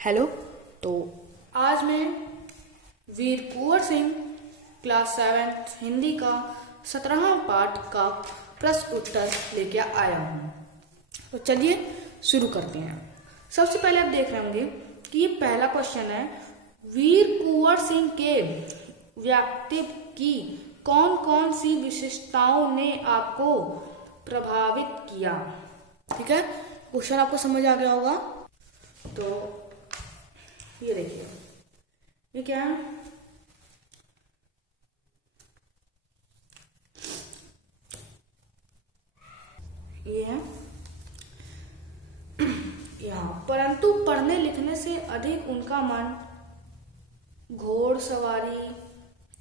Hello. तो आज मैं वीर कुंवर सिंह क्लास 7 हिंदी का 17वां पाठ का प्रश्न उत्तर लेके आया हूँ। तो चलिए शुरू करते हैं। सबसे पहले आप देख रहे होंगे कि ये पहला क्वेश्चन है, वीर कुंवर सिंह के व्यक्तित्व की कौन कौन सी विशेषताओं ने आपको प्रभावित किया। ठीक है, क्वेश्चन आपको समझ आ गया होगा। तो ये देखिए, ये क्या है, ये है यहाँ। परंतु पढ़ने लिखने से अधिक उनका मन घोड़सवारी,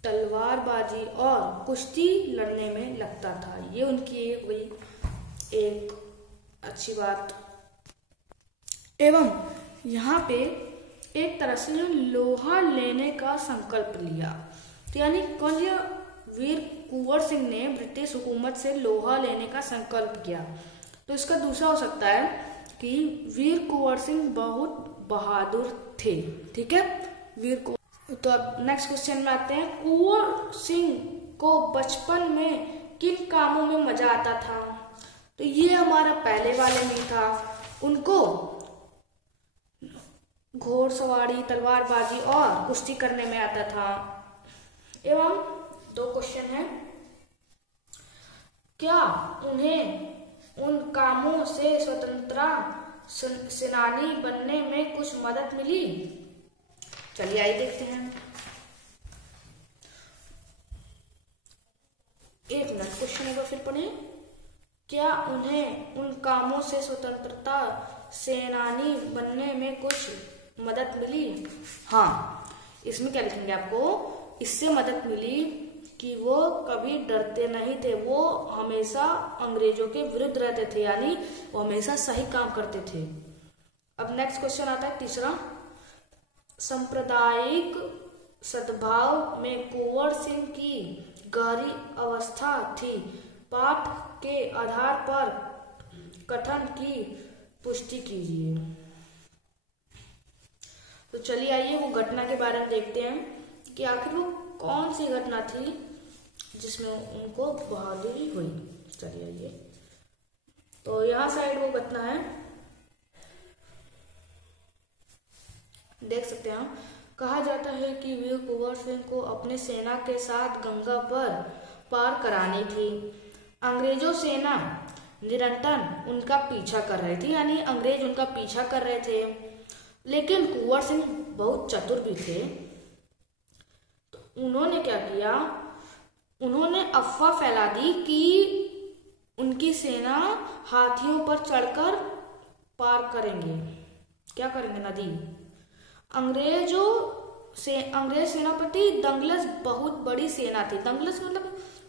तलवारबाजी और कुश्ती लड़ने में लगता था। ये उनकी एक अच्छी बात। एवं यहाँ पे एक तरह से लोहा लेने का संकल्प लिया। तो यानी कौन, वीर कुंवर सिंह ने ब्रिटिश हुकूमत से लोहा लेने का संकल्प किया। तो इसका दूसरा हो सकता है कि वीर कुंवर सिंह बहुत बहादुर थे। ठीक है, वीर कुंवर। तो अब नेक्स्ट क्वेश्चन में आते हैं, कुंवर सिंह को बचपन में किन कामों में मजा आता था। तो ये हमारा पहले वाले में था, उनको घोड़सवारी, तलवारबाजी और कुश्ती करने में आता था। एवं दो क्वेश्चन है, क्या उन्हें उन कामों से स्वतंत्रता सेनानी बनने में कुछ मदद मिली। चलिए आइए देखते हैं। एक मिनट, क्वेश्चन एक बार फिर पढ़ें। क्या उन्हें उन कामों से स्वतंत्रता सेनानी बनने में कुछ मदद मिली। हाँ, इसमें क्या लिखेंगे आपको, इससे मदद मिली कि वो कभी डरते नहीं थे, वो हमेशा अंग्रेजों के विरुद्ध रहते थे, यानी वो हमेशा सही काम करते थे। अब नेक्स्ट क्वेश्चन आता है तीसरा, सांप्रदायिक सद्भाव में कुंवर सिंह की गहरी अवस्था थी। पाठ के आधार पर कथन की पुष्टि कीजिए। तो चलिए आइए वो घटना के बारे में देखते हैं कि आखिर वो कौन सी घटना थी जिसमें उनको बहादुरी हुई। चलिए आइए, तो यहाँ साइड वो घटना है, देख सकते हैं। कहा जाता है कि वीर कुंवर सिंह को अपने सेना के साथ गंगा पार करानी थी। अंग्रेजों सेना निरंतर उनका पीछा कर रहे थे, यानी अंग्रेज उनका पीछा कर रहे थे, लेकिन कुंवर सिंह बहुत चतुर भी थे। तो उन्होंने क्या किया, उन्होंने अफवाह फैला दी कि उनकी सेना हाथियों पर चढ़कर पार करेंगे। क्या करेंगे, नदी। अंग्रेज सेनापति डगलस बहुत बड़ी सेना थी।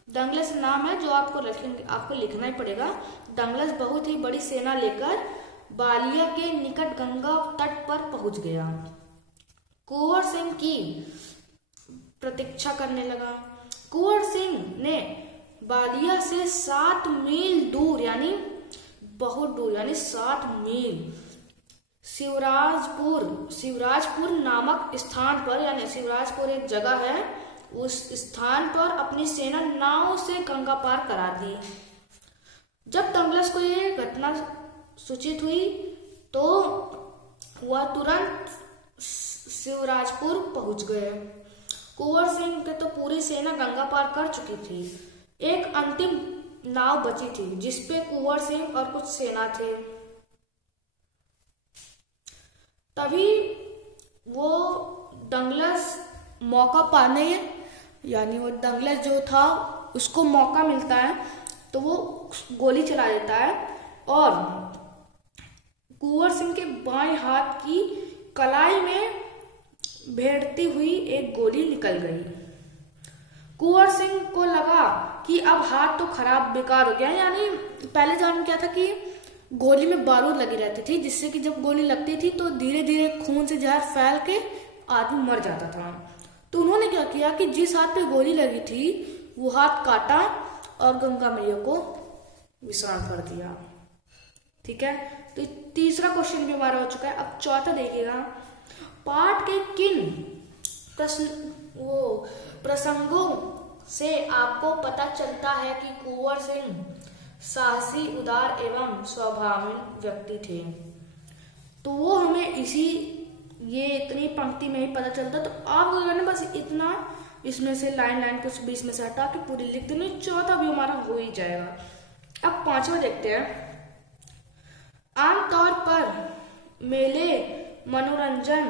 डगलस नाम है जो आपको लिखना ही पड़ेगा। डगलस बहुत ही बड़ी सेना लेकर बालिया के निकट गंगा तट पर पहुंच गया। कुंवर सिंह की प्रतीक्षा करने लगा। कुंवर सिंह ने बालिया से 7 मील दूर, यानी बहुत दूर, यानी 7 मील शिवराजपुर नामक स्थान पर, यानी शिवराजपुर एक जगह है, उस स्थान पर अपनी सेना नाव से गंगा पार करा दी। जब डगलस को ये घटना सूचित हुई तो वह तुरंत शिवराजपुर पहुंच गए। कुंवर सिंह के तो पूरी सेना गंगा पार कर चुकी थी। एक अंतिम नाव बची थी जिसपे कुंवर सिंह और कुछ सेना थे। तभी वो डगलस मौका पाने, यानी वो डगलस जो था उसको मौका मिलता है तो वो गोली चला देता है और कुंवर सिंह के बाएं हाथ की कलाई में भेड़ती हुई एक गोली निकल गई। कुंवर सिंह को लगा कि अब हाथ तो खराब बेकार हो गया, यानी पहले जमाने में क्या था कि गोली में बारूद लगी रहती थी, जिससे कि जब गोली लगती थी तो धीरे धीरे खून से जहर फैल के आदमी मर जाता था। तो उन्होंने क्या किया कि जिस हाथ पे गोली लगी थी वो हाथ काटा और गंगा मैया को विश्राम कर दिया। ठीक है, तो तीसरा क्वेश्चन भी हमारा हो चुका है। अब चौथा देखिएगा, पाठ के किन प्रसंगों से आपको पता चलता है कि कुंवर सिंह साहसी, उदार एवं स्वाभिमानी व्यक्ति थे? तो वो हमें ये इतनी पंक्ति में ही पता चलता। तो आप अगर बस इतना इसमें से लाइन कुछ बीच में से हटा के पूरी लिख देनी, चौथा भी हमारा हो ही जाएगा। अब पांचवा देखते हैं। आमतौर पर मेले मनोरंजन,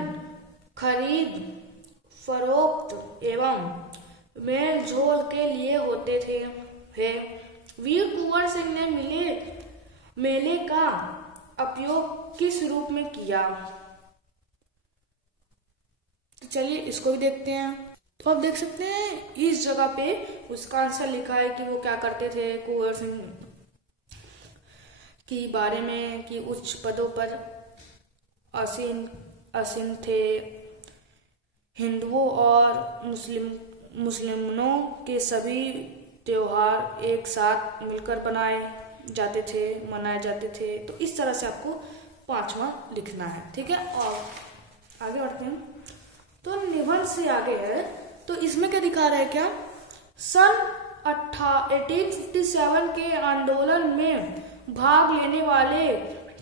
खरीद फरोख्त एवं मेल जोल के लिए होते थे। वीर कुंवर सिंह ने मेले का उपयोग किस रूप में किया? तो चलिए इसको भी देखते हैं। तो आप देख सकते हैं इस जगह पे उसका आंसर लिखा है कि वो क्या करते थे कुंवर सिंह के बारे में, कि उच्च पदों पर आसीन थे। हिंदुओं और मुस्लिमों के सभी त्योहार एक साथ मिलकर मनाए जाते थे। तो इस तरह से आपको पांचवा लिखना है, ठीक है। और आगे बढ़ते हैं। तो निबंध से आगे है, तो इसमें क्या दिखा रहा है? क्या सन 1857 के आंदोलन में भाग लेने वाले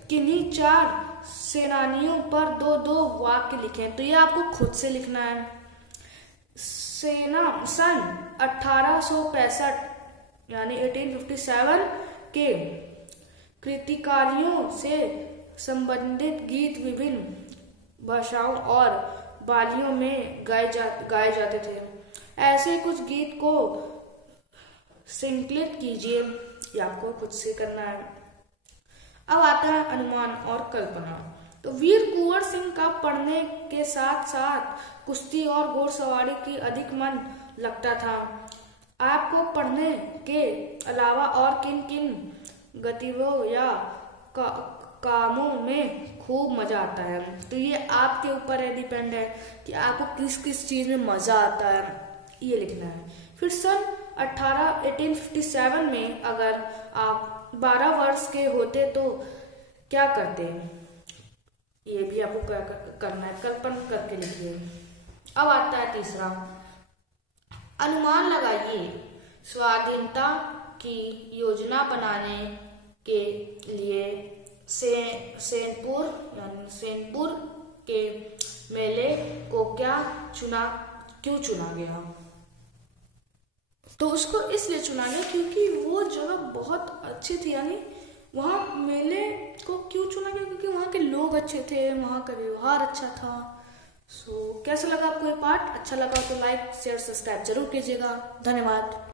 किन्हीं 4 सेनानियों पर 2 वाक्य लिखे। तो ये आपको खुद से लिखना है। सन 1865 यानी 1857 के क्रांतिकारियों से संबंधित गीत विभिन्न भाषाओं और बालियों में गाए जाते थे। ऐसे कुछ गीत को संकलित कीजिए, ये आपको खुद से करना है। अब आता है अनुमान और कल्पना। तो वीर कुंवर सिंह का पढ़ने के साथ साथ कुश्ती और घोड़सवारी की अधिक मन लगता था। आपको पढ़ने के अलावा और किन किन गतिविधियों या कामों में खूब मजा आता है? तो ये आपके ऊपर है, डिपेंड है कि आपको किस किस चीज में मजा आता है, ये लिखना है। फिर सन 1857 में अगर आप 12 वर्ष के होते तो क्या करते? ये भी आपको करना है, कल्पना करके लिखिए। अब आता है तीसरा, अनुमान लगाइए। स्वाधीनता की योजना बनाने के लिए सेनपुर के मेले को क्यों चुना गया? तो उसको इसलिए चुना गया क्योंकि वो जगह बहुत अच्छी थी। यानी वहाँ मेले को क्यों चुना गया? क्योंकि वहाँ के लोग अच्छे थे, वहाँ का व्यवहार अच्छा था। कैसा लगा आपको ये पार्ट? अच्छा लगा तो लाइक शेयर सब्सक्राइब जरूर कीजिएगा। धन्यवाद।